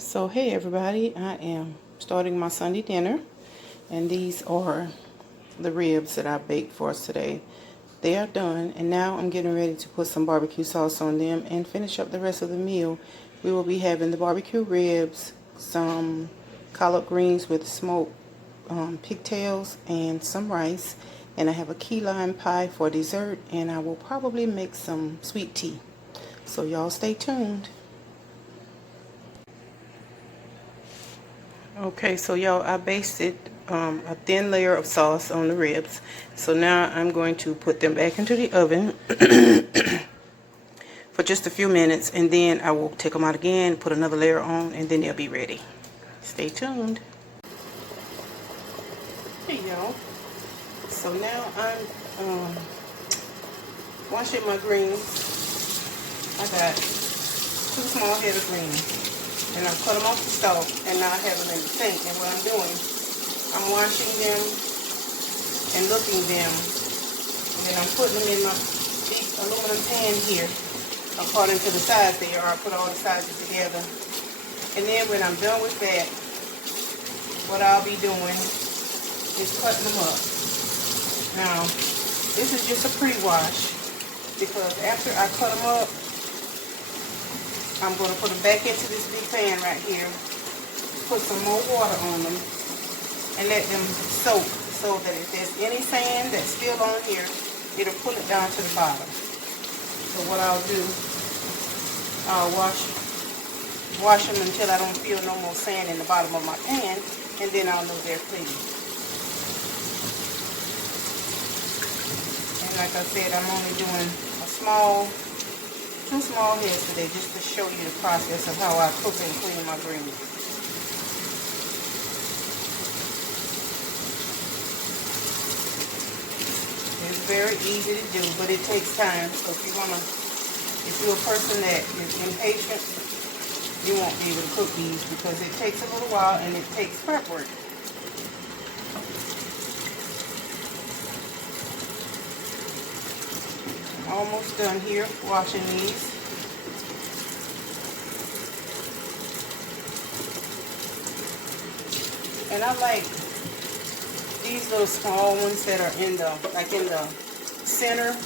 So hey everybody, I am starting my Sunday dinner, and these are the ribs that I baked for us today. They are done, and now I'm getting ready to put some barbecue sauce on them and finish up the rest of the meal. We will be having the barbecue ribs, some collard greens with smoked pigtails, and some rice. And I have a key lime pie for dessert, and I will probably make some sweet tea. So y'all stay tuned. Okay, so y'all, I basted a thin layer of sauce on the ribs. So now I'm going to put them back into the oven for just a few minutes, and then I will take them out again, put another layer on, and then they'll be ready. Stay tuned. Hey y'all. So now I'm washing my greens. I got 2 small heads of greens. And I cut them off the stove, and now I have them in the sink. And what I'm doing, I'm washing them and looking them, and then I'm putting them in my big aluminum pan here, according to the size they are. I put all the sizes together, and then when I'm done with that, what I'll be doing is cutting them up. Now, this is just a pre-wash, because after I cut them up, I'm going to put them back into this big pan right here, put some more water on them, and let them soak, so that if there's any sand that's still on here, it'll pull it down to the bottom. So what I'll do, I'll wash them until I don't feel no more sand in the bottom of my pan, and then I'll know they're clean. And like I said, I'm only doing a 2 small heads today, just to show you the process of how I cook and clean my greens. It's very easy to do, but it takes time. So if you're a person that is impatient, you won't be able to cook these, because it takes a little while and it takes prep work. Almost done here washing these. And I like these little small ones that are in the center.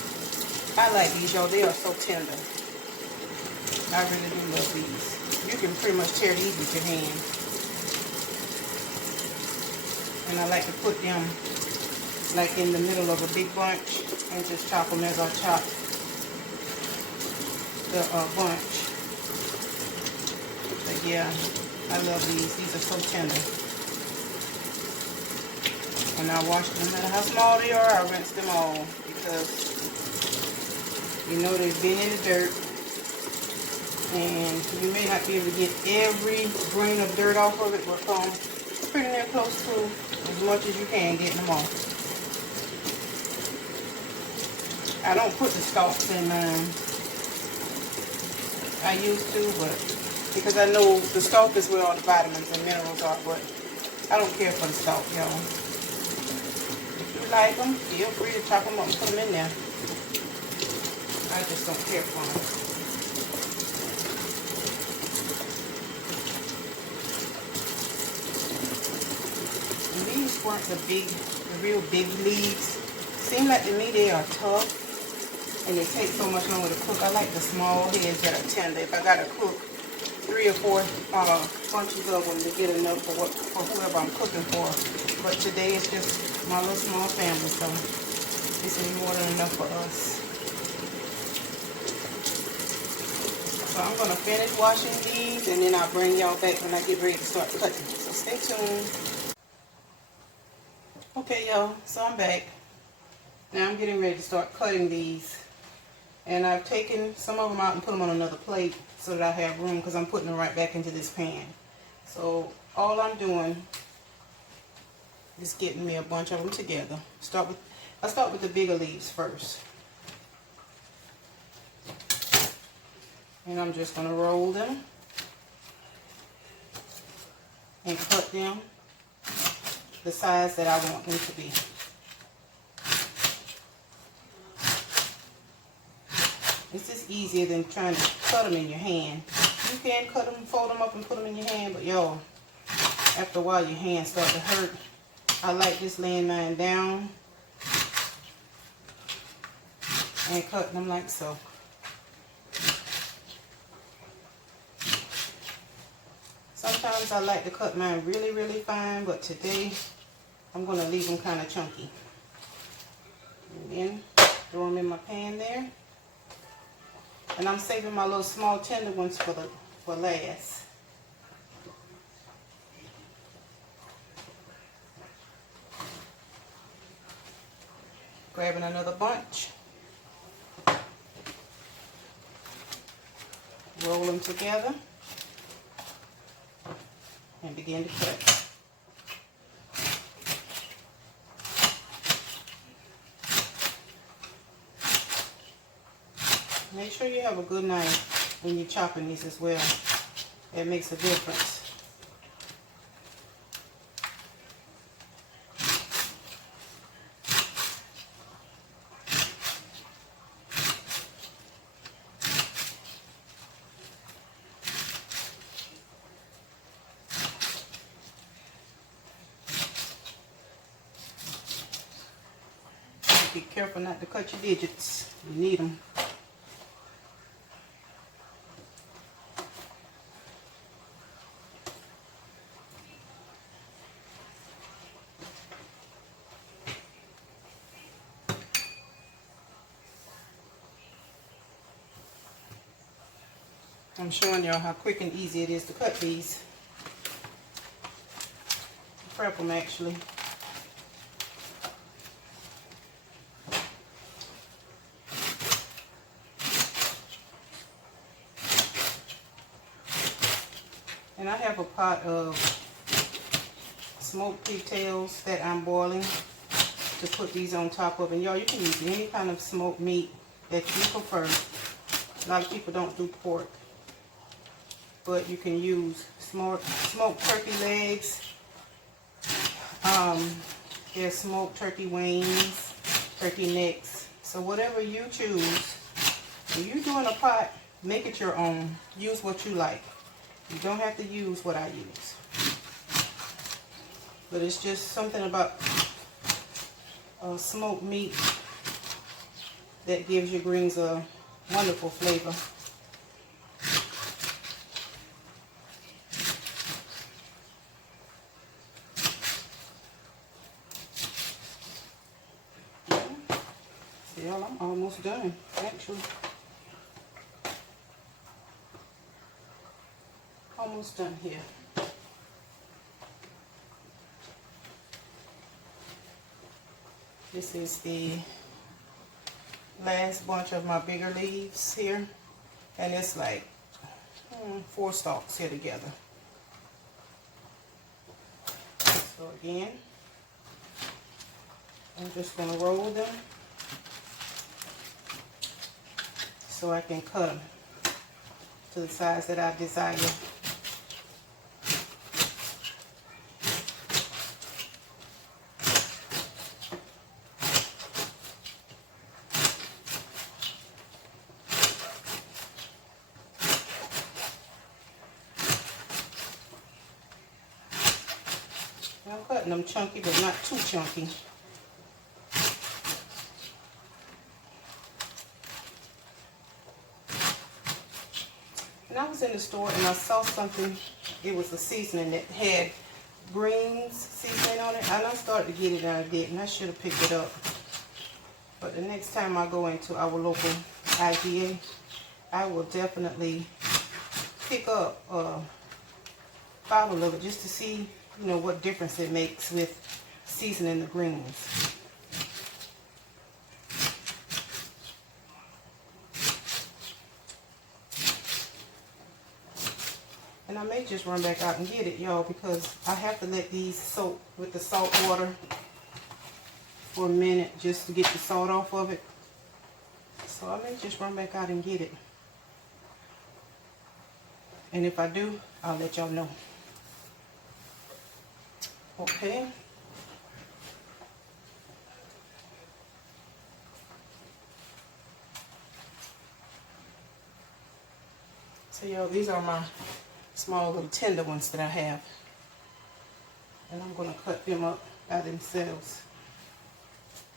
I like these, y'all. They are so tender. I really do love these. You can pretty much tear these with your hand. And I like to put them like in the middle of a big bunch and just chop them as I chop the bunch. But yeah, I love these. These are so tender. And I wash them, no matter how small they are, I rinse them all, because you know they've been in the dirt, and you may not be able to get every grain of dirt off of it, but come pretty near close to as much as you can getting them off. I don't put the stalks in mine. I used to, but because I know the stalk is where all the vitamins and minerals are, but I don't care for the stalk, y'all. If you like them, feel free to chop them up and put them in there. I just don't care for them. And these weren't the real big leaves. Seem like to me they are tough. And they take so much longer to cook. I like the small heads that are tender. If I gotta cook 3 or 4 bunches of them to get enough for whoever I'm cooking for. But today it's just my little small family, so this is more than enough for us. So I'm gonna finish washing these, and then I'll bring y'all back when I get ready to start cutting. So stay tuned. Okay, y'all. So I'm back. Now I'm getting ready to start cutting these. And I've taken some of them out and put them on another plate so that I have room, because I'm putting them right back into this pan. So all I'm doing is getting me a bunch of them together. I'll start with the bigger leaves first. And I'm just going to roll them and cut them the size that I want them to be. This is easier than trying to cut them in your hand. You can cut them, fold them up and put them in your hand, but y'all, after a while your hands start to hurt. I like just laying mine down and cutting them like so. Sometimes I like to cut mine really, really fine, but today I'm going to leave them kind of chunky. And then throw them in my pan there. And I'm saving my little small tender ones for last. Grabbing another bunch. Roll them together. And begin to cut. Make sure you have a good knife when you're chopping these as well. It makes a difference. Be careful not to cut your digits. You need them. I'm showing y'all how quick and easy it is to cut these. Prep them actually. And I have a pot of smoked pigtails that I'm boiling to put these on top of. And y'all, you can use any kind of smoked meat that you prefer. A lot of people don't do pork, but you can use smoked turkey legs. There's smoked turkey wings, turkey necks. So whatever you choose, when you're doing a pot, make it your own. Use what you like. You don't have to use what I use. But it's just something about smoked meat that gives your greens a wonderful flavor. See, y'all, I'm almost done, actually. Almost done here. This is the last bunch of my bigger leaves here, and it's like 4 stalks here together. So again, I'm just going to roll them so I can cut them to the size that I desire. I'm cutting them chunky, but not too chunky. And I was in the store and I saw something. It was a seasoning that had greens seasoning on it. And I started to get it and I didn't. I should have picked it up. But the next time I go into our local IGA, I will definitely pick up a bottle of it just to see, you know, what difference it makes with seasoning the greens. And I may just run back out and get it, y'all, because I have to let these soak with the salt water for a minute just to get the salt off of it. So I may just run back out and get it. And if I do, I'll let y'all know. Okay. So y'all, these are my small little tender ones that I have. And I'm going to cut them up by themselves.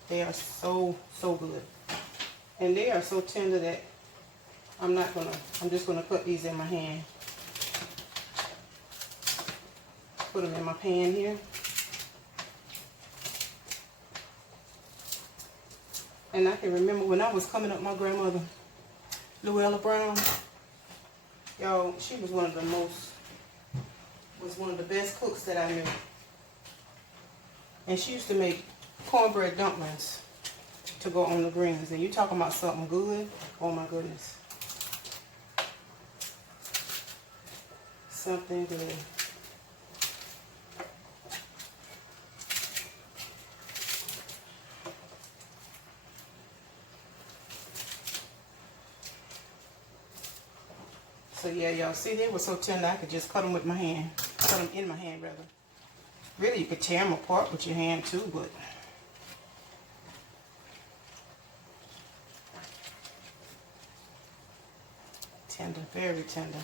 They are so good. And they are so tender that I'm just going to cut these in my hand. Put them in my pan here. And I can remember when I was coming up, my grandmother, Luella Brown, y'all, she was one of the best cooks that I knew. And she used to make cornbread dumplings to go on the greens. And you talking about something good? Oh my goodness. Something good. So yeah, y'all see, they were so tender I could just cut them with my hand. Cut them in my hand, rather. Really, you could tear them apart with your hand too, but tender, very tender.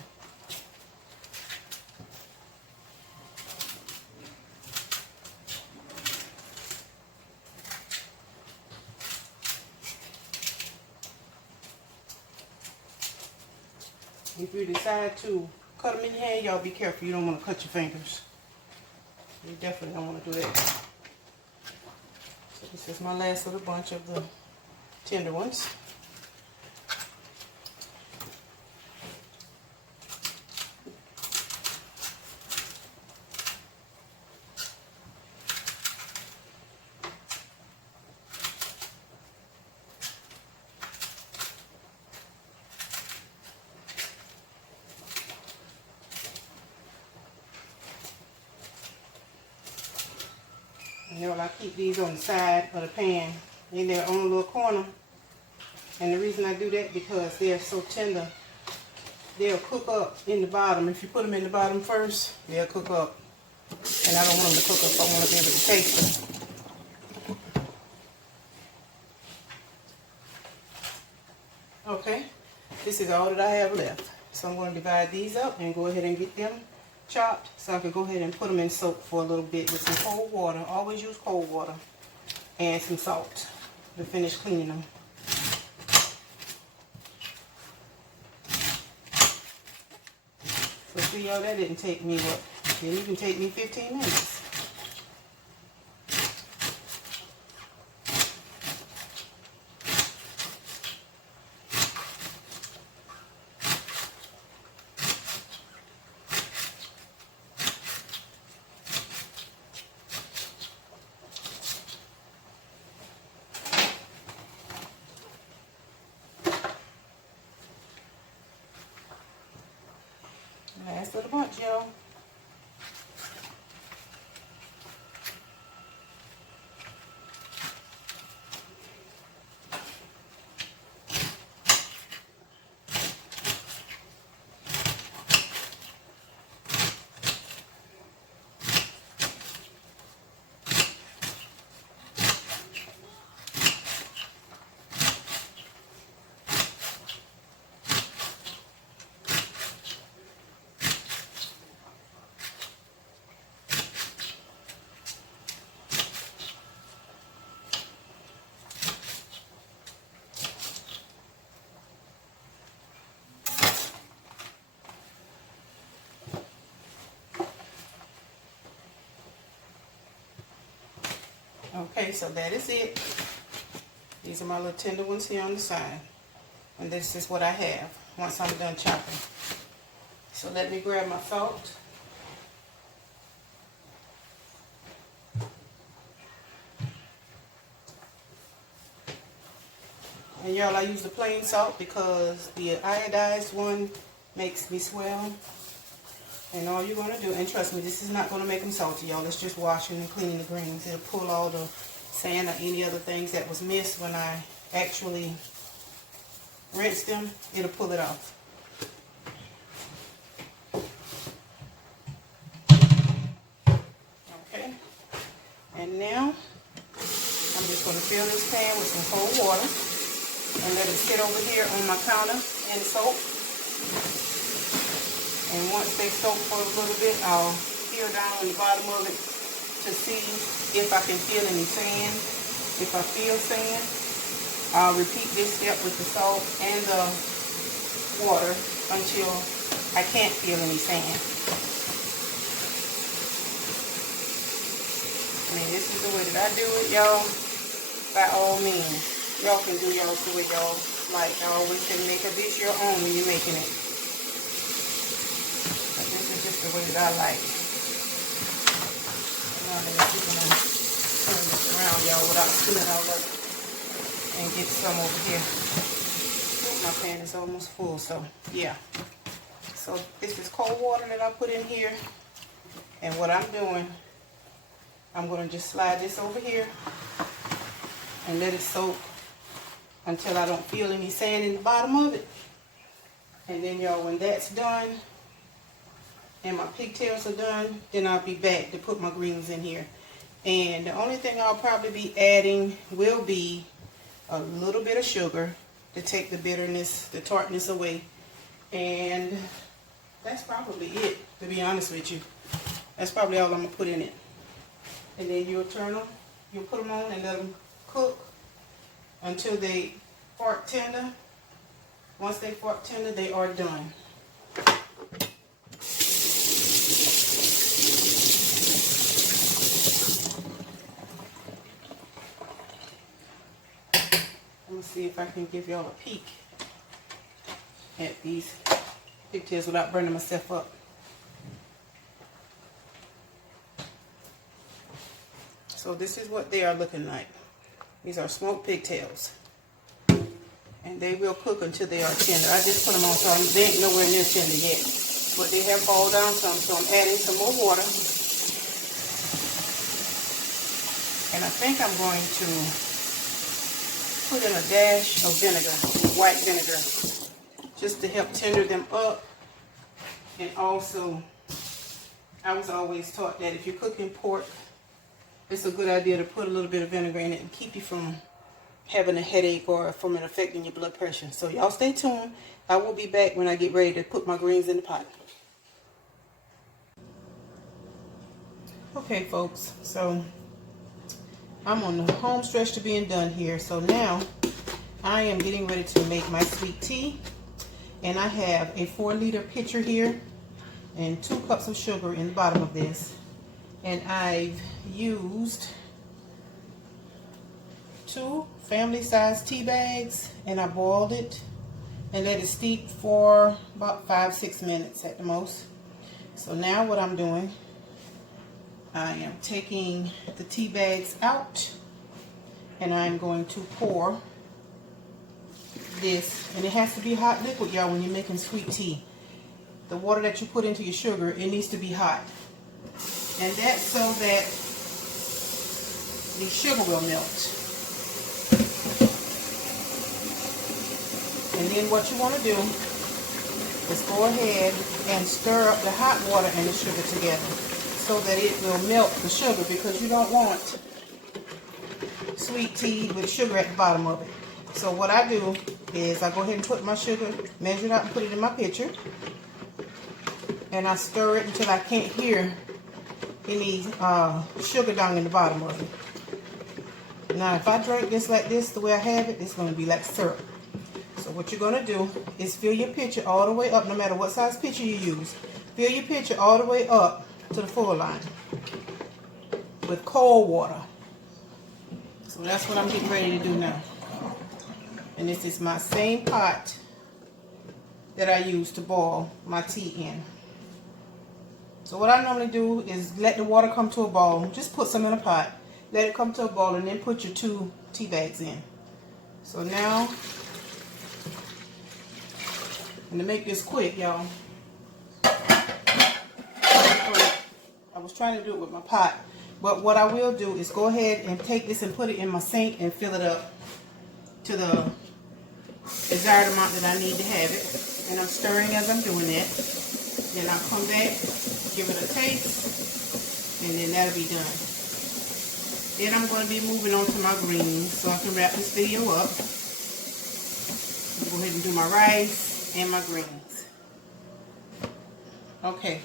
If you decide to cut them in your hand, y'all be careful. You don't want to cut your fingers. You definitely don't want to do that. So this is my last little bunch of the tender ones. You know, I keep these on the side of the pan in their own little corner. And the reason I do that because they're so tender, they'll cook up in the bottom. If you put them in the bottom first, they'll cook up. And I don't want them to cook up. I want to be able to taste them. Okay, this is all that I have left. So I'm going to divide these up and go ahead and get them chopped so I can go ahead and put them in soak for a little bit with some cold water. Always use cold water and some salt to finish cleaning them. So see y'all, that didn't take me what? It didn't even take me 15 minutes. Last little bunch, y'all. Okay, so that is it. These are my little tender ones here on the side. And this is what I have once I'm done chopping. So let me grab my salt. And y'all, I use the plain salt because the iodized one makes me swell. And all you're going to do, and trust me, this is not going to make them salty, y'all. It's just washing and cleaning the greens. It'll pull all the sand or any other things that was missed when I actually rinsed them. It'll pull it off. Okay. And now, I'm just going to fill this pan with some cold water and let it sit over here on my counter and soak. And once they soak for a little bit, I'll feel down on the bottom of it to see if I can feel any sand. If I feel sand, I'll repeat this step with the salt and the water until I can't feel any sand. I mean, this is the way that I do it, y'all. By all means, y'all can do y'all's the way y'all like. I always say make a dish your own when you're making it. But this is just the way that I like it. Now let me see if I can turn this around, y'all, without spilling all of it. And get some over here. My pan is almost full, so yeah. So this is cold water that I put in here. And what I'm doing, I'm going to just slide this over here and let it soak until I don't feel any sand in the bottom of it. And then, y'all, when that's done and my pigtails are done, then I'll be back to put my greens in here. And the only thing I'll probably be adding will be a little bit of sugar to take the bitterness, the tartness away. And that's probably it, to be honest with you. That's probably all I'm going to put in it. And then you'll turn them, you'll put them on and let them cook until they fart tender. Once they fart tender, they are done. Let me see if I can give y'all a peek at these pigtails without burning myself up. So this is what they are looking like. These are smoked pigtails. And they will cook until they are tender. I just put them on so they ain't nowhere near tender yet. But they have boiled down some, so I'm adding some more water. And I think I'm going to put in a dash of vinegar, white vinegar, just to help tender them up. And also, I was always taught that if you're cooking pork, it's a good idea to put a little bit of vinegar in it and keep you from having a headache or from it affecting your blood pressure. So y'all stay tuned. I will be back when I get ready to put my greens in the pot. Okay, folks, so I'm on the home stretch to being done here. So now I am getting ready to make my sweet tea. And I have a 4-liter pitcher here and 2 cups of sugar in the bottom of this. And I've used 2 family-sized tea bags, and I boiled it and let it steep for about 5-6 minutes at the most. So now what I'm doing, I am taking the tea bags out and I'm going to pour this, and it has to be hot liquid, y'all, when you're making sweet tea. The water that you put into your sugar, it needs to be hot. And that's so that the sugar will melt. And then what you want to do is go ahead and stir up the hot water and the sugar together so that it will melt the sugar, because you don't want sweet tea with sugar at the bottom of it. So what I do is I go ahead and put my sugar, measure it out and put it in my pitcher. And I stir it until I can't hear any sugar down in the bottom of it. Now if I drink this like this, the way I have it, it's going to be like syrup. So what you're going to do is fill your pitcher all the way up, no matter what size pitcher you use. Fill your pitcher all the way up to the full line with cold water. So that's what I'm getting ready to do now. And this is my same pot that I use to boil my tea in. So what I normally do is let the water come to a boil. Just put some in a pot. Let it come to a boil and then put your 2 tea bags in. So now, and to make this quick, y'all, I was trying to do it with my pot. But what I will do is go ahead and take this and put it in my sink and fill it up to the desired amount that I need to have it. And I'm stirring as I'm doing that. Then I'll come back, give it a taste, and then that'll be done. Then I'm going to be moving on to my greens so I can wrap this video up. I'll go ahead and do my rice and my greens. Okay,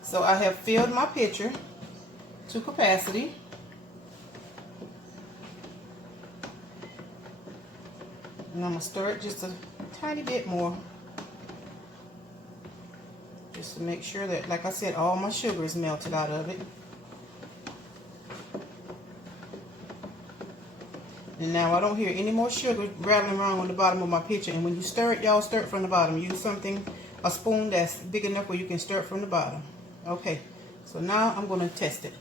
so I have filled my pitcher to capacity. And I'm going to stir it just a tiny bit more. Just to make sure that, like I said, all my sugar is melted out of it. And now I don't hear any more sugar rattling around on the bottom of my pitcher. And when you stir it, y'all stir it from the bottom. Use something, a spoon that's big enough where you can stir it from the bottom. Okay, so now I'm going to test it.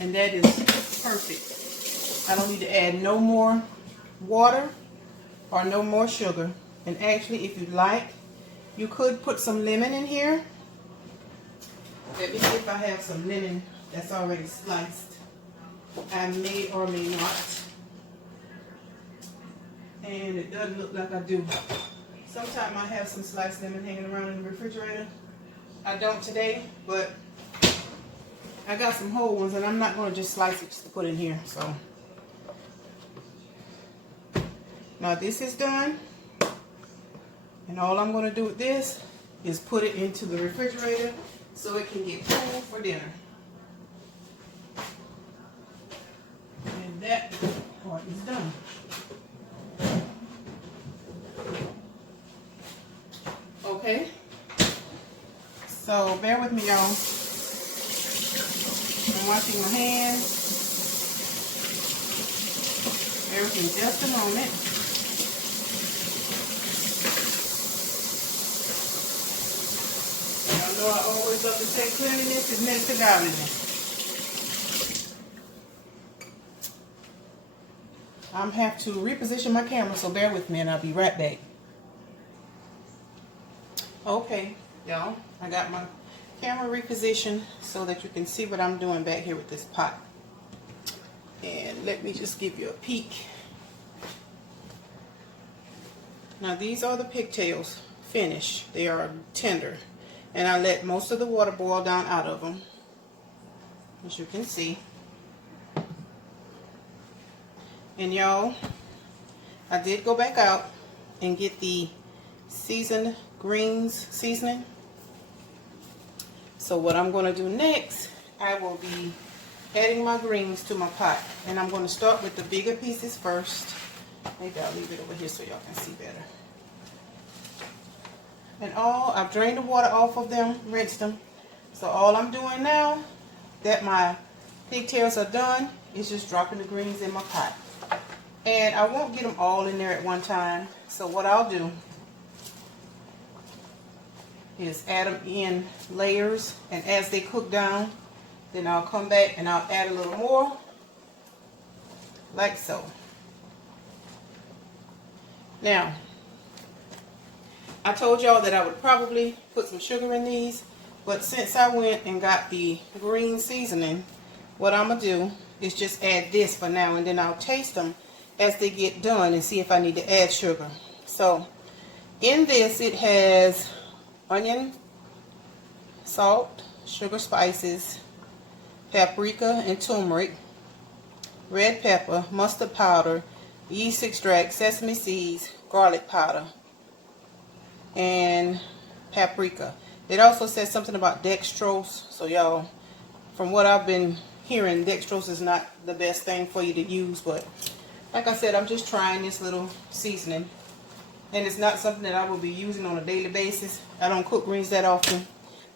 And that is perfect. I don't need to add no more water or no more sugar. And actually, if you'd like, you could put some lemon in here. Let me see if I have some lemon that's already sliced. I may or may not. And it doesn't look like I do. Sometimes I have some sliced lemon hanging around in the refrigerator. I don't today, but I got some whole ones, and I'm not going to just slice it just to put in here. So now this is done. And all I'm going to do with this is put it into the refrigerator so it can get cool for dinner. And that part is done. Okay. So bear with me, y'all. I'm washing my hands. Bear with me just a moment. I always love to say cleanliness is next to godliness. I'm have to reposition my camera, so bear with me and I'll be right back. Okay, y'all, I got my camera repositioned so that you can see what I'm doing back here with this pot. And let me just give you a peek. Now these are the pigtails finished. They are tender. And I let most of the water boil down out of them, as you can see. And y'all, I did go back out and get the seasoned greens seasoning. So what I'm going to do next, I will be adding my greens to my pot. And I'm going to start with the bigger pieces first. Maybe I'll leave it over here so y'all can see better. And I've drained the water off of them, rinsed them. So all I'm doing now that my pigtails are done is just dropping the greens in my pot. And I won't get them all in there at one time. So what I'll do is add them in layers, and as they cook down, then I'll come back and I'll add a little more, like so. Now, I told y'all that I would probably put some sugar in these, but since I went and got the green seasoning, what I'm going to do is just add this for now, and then I'll taste them as they get done and see if I need to add sugar. So, in this it has onion, salt, sugar, spices, paprika and turmeric, red pepper, mustard powder, yeast extract, sesame seeds, garlic powder, and paprika. It also says something about dextrose. So y'all, from what I've been hearing, dextrose is not the best thing for you to use, but like I said, I'm just trying this little seasoning, and it's not something that I will be using on a daily basis. I don't cook greens that often,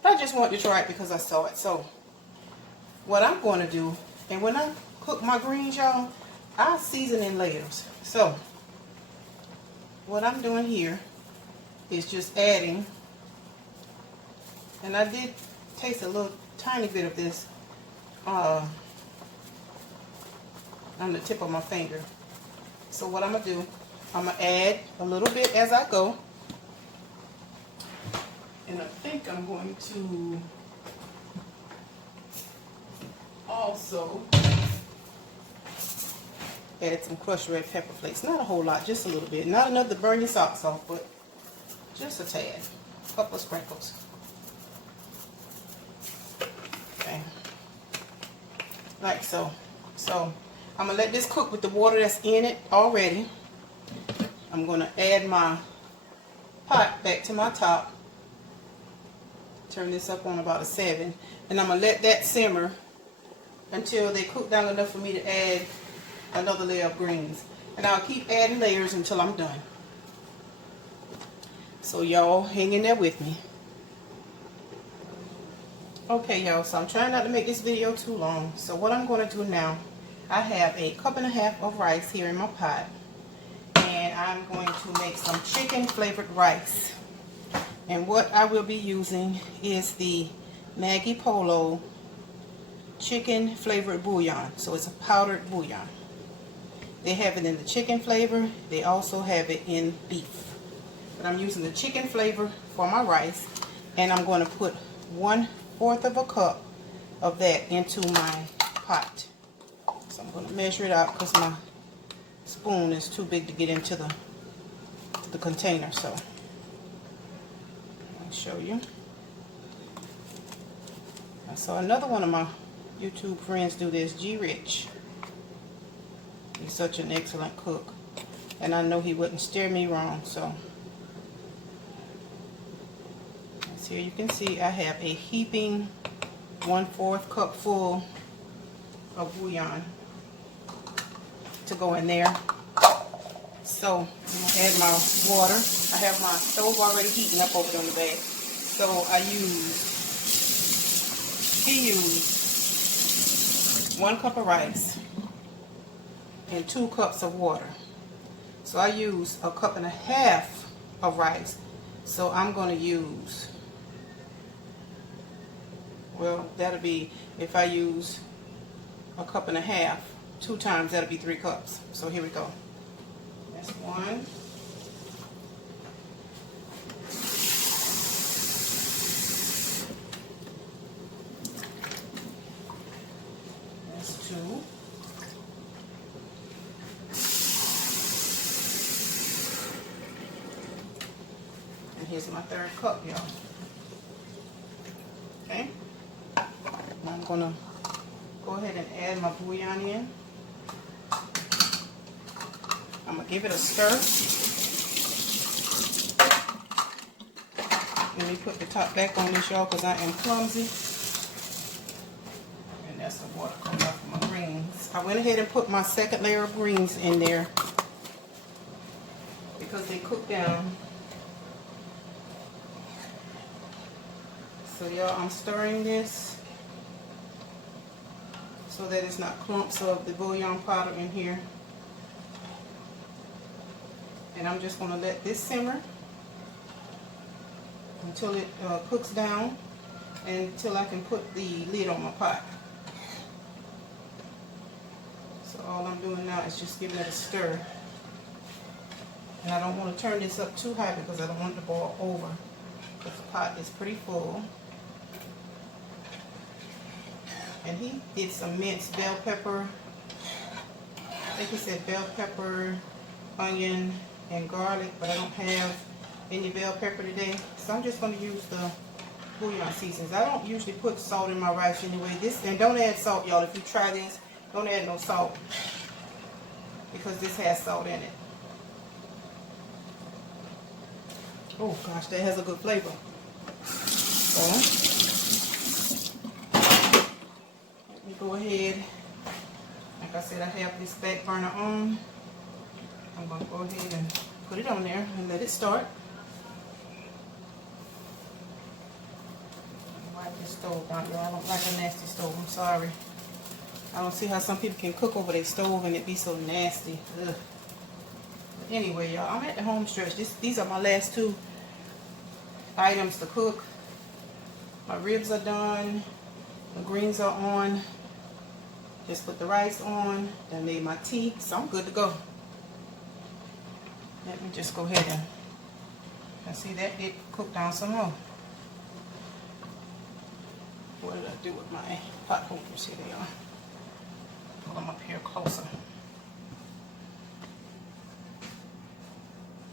but I just want to try it because I saw it. So what I'm going to do, and when I cook my greens, y'all, I season in layers. So what I'm doing here is just adding, and I did taste a little tiny bit of this on the tip of my finger. So what I'm going to do, I'm going to add a little bit as I go, and I think I'm going to also add some crushed red pepper flakes. Not a whole lot, just a little bit. Not enough to burn your socks off, but just a tad. A couple of sprinkles. Okay. Like so. So I'm going to let this cook with the water that's in it already. I'm going to add my pot back to my top. Turn this up on about a 7. And I'm going to let that simmer until they cook down enough for me to add another layer of greens. And I'll keep adding layers until I'm done. So y'all hang in there with me. Okay y'all, so I'm trying not to make this video too long. So what I'm going to do now, I have a 1.5 cups of rice here in my pot. And I'm going to make some chicken flavored rice. And what I will be using is the Maggie Polo chicken flavored bouillon. So it's a powdered bouillon. They have it in the chicken flavor. They also have it in beef. But I'm using the chicken flavor for my rice. And I'm going to put 1/4 of a cup of that into my pot. So I'm going to measure it out because my spoon is too big to get into the container. So I'll show you. I saw another one of my YouTube friends do this, G Rich. He's such an excellent cook, and I know he wouldn't steer me wrong. So as here you can see, I have a heaping 1/4 cup full of bouillon to go in there. So I'm going to add my water. I have my stove already heating up over there on the back. So he used 1 cup of rice and 2 cups of water. So I use 1.5 cups of rice. So I'm going to use, well, that'll be, if I use 1.5 cups, 2 times, that'll be 3 cups. So here we go. That's 1. That's 2. And here's my 3rd cup, y'all. Okay. Now I'm gonna go ahead and add my bouillon in. I'm going to give it a stir. Let me put the top back on this, y'all, because I am clumsy. And that's the water coming off of my greens. I went ahead and put my 2nd layer of greens in there because they cook down. So y'all, I'm stirring this so that it's not clumps of the bouillon powder in here. And I'm just going to let this simmer until it cooks down and until I can put the lid on my pot. So all I'm doing now is just giving it a stir. And I don't want to turn this up too high because I don't want it to boil over, because the pot is pretty full. And he did some minced bell pepper. I think he said bell pepper, onion, and garlic, but I don't have any bell pepper today, so I'm just going to use the bouillon seasonings. I don't usually put salt in my rice anyway. And don't add salt, y'all. If you try this, don't add no salt because this has salt in it. Oh gosh, that has a good flavor. So let me go ahead. Like I said, I have this back burner on. I'm going to go ahead and put it on there and let it start. Wipe this stove down, y'all. I don't like a nasty stove. I'm sorry. I don't see how some people can cook over their stove and it be so nasty. Ugh. But anyway, y'all, I'm at the home stretch. These are my last 2 items to cook. My ribs are done. The greens are on. Just put the rice on. Then made my tea, so I'm good to go. Let me just go ahead and see that it cooked down some more. What did I do with my pot holders? Here they are. Pull them up here closer.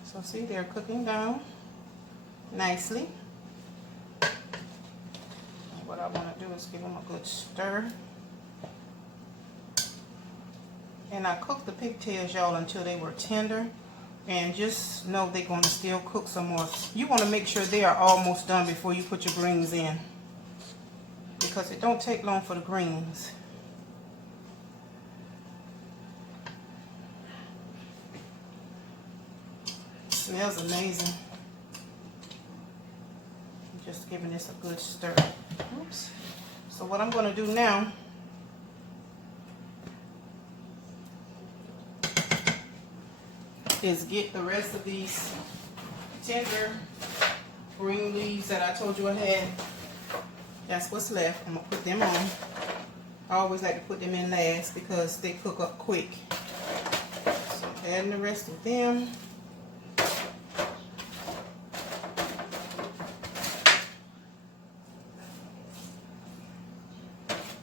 So see, they're cooking down nicely. And what I want to do is give them a good stir. And I cooked the pigtails, y'all, until they were tender. And just know they're going to still cook some more. You want to make sure they are almost done before you put your greens in, because it don't take long for the greens. Smells amazing. Just giving this a good stir. Oops. So what I'm going to do now is get the rest of these tender green leaves that I told you I had. That's what's left. I'm going to put them on. I always like to put them in last because they cook up quick. So adding the rest of them.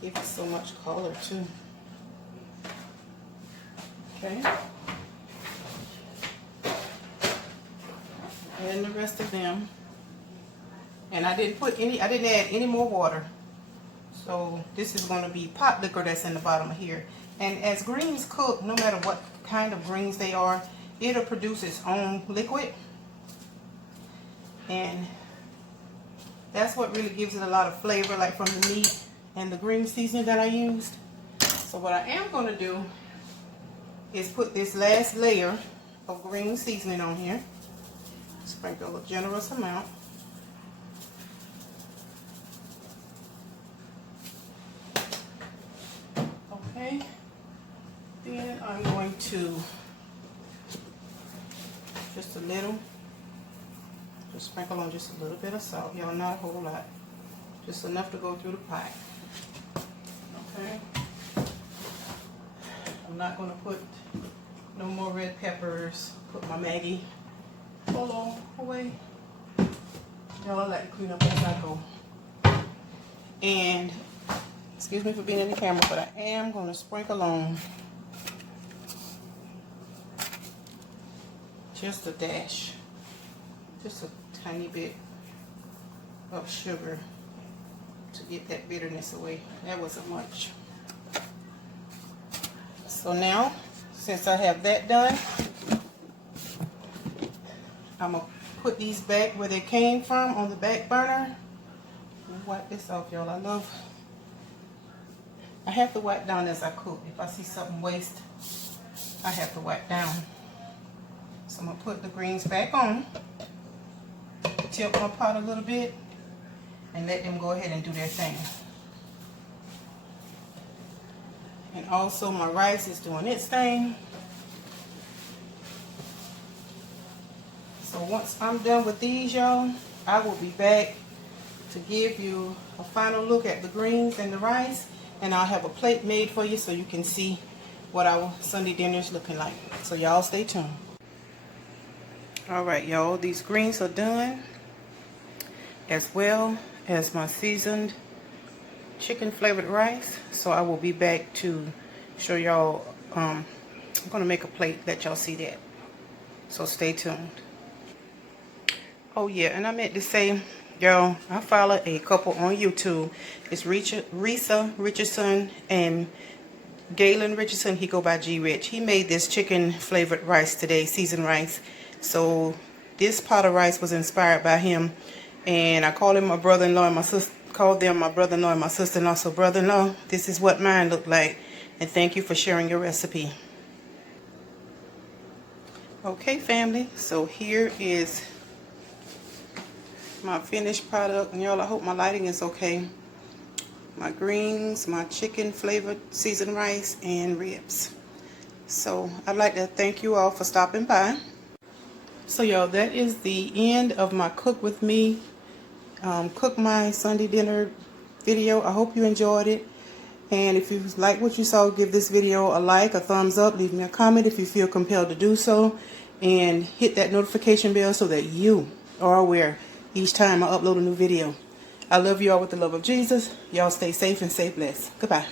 Give it so much color too. Okay. And the rest of them. And I didn't add any more water. So this is going to be pot liquor that's in the bottom of here. And as greens cook, no matter what kind of greens they are, it'll produce its own liquid. And that's what really gives it a lot of flavor, like from the meat and the green seasoning that I used. So what I am going to do is put this last layer of green seasoning on here. Sprinkle a generous amount. Okay. Then I'm going to just a little, just sprinkle on just a little bit of salt. Y'all, not a whole lot. Just enough to go through the pot. Okay. I'm not going to put no more red peppers. Put my Maggi. Hold on, away. Y'all, I like to clean up as I go. And excuse me for being in the camera, but I am going to sprinkle on just a dash, just a tiny bit of sugar to get that bitterness away. That wasn't much. So now, since I have that done, I'm going to put these back where they came from on the back burner. Wipe this off, y'all. I have to wipe down as I cook. If I see something waste, I have to wipe down. So I'm going to put the greens back on, tilt my pot a little bit, and let them go ahead and do their thing. And also my rice is doing its thing. So once I'm done with these, y'all, I will be back to give you a final look at the greens and the rice. And I'll have a plate made for you so you can see what our Sunday dinner is looking like. So y'all stay tuned. Alright, y'all, these greens are done, as well as my seasoned chicken flavored rice. So I will be back to show y'all. I'm going to make a plate, let y'all see that. So stay tuned. Oh yeah, and I meant to say, y'all, I follow a couple on YouTube. It's Risa Richardson and Galen Richardson. He go by G Rich. He made this chicken flavored rice today, seasoned rice. So this pot of rice was inspired by him, and I called him my brother-in-law and my sister. Called them my brother-in-law and my sister-in-law. So brother-in-law, this is what mine looked like, and thank you for sharing your recipe. Okay, family. So here is my finished product, and y'all, I hope my lighting is okay. My greens, my chicken flavored seasoned rice, and ribs. So I'd like to thank you all for stopping by. So y'all, that is the end of my cook with me, cook my Sunday dinner video. I hope you enjoyed it, and if you like what you saw, give this video a like, a thumbs up, leave me a comment if you feel compelled to do so, and hit that notification bell so that you are aware each time I upload a new video. I love you all with the love of Jesus. Y'all stay safe and stay blessed. Goodbye.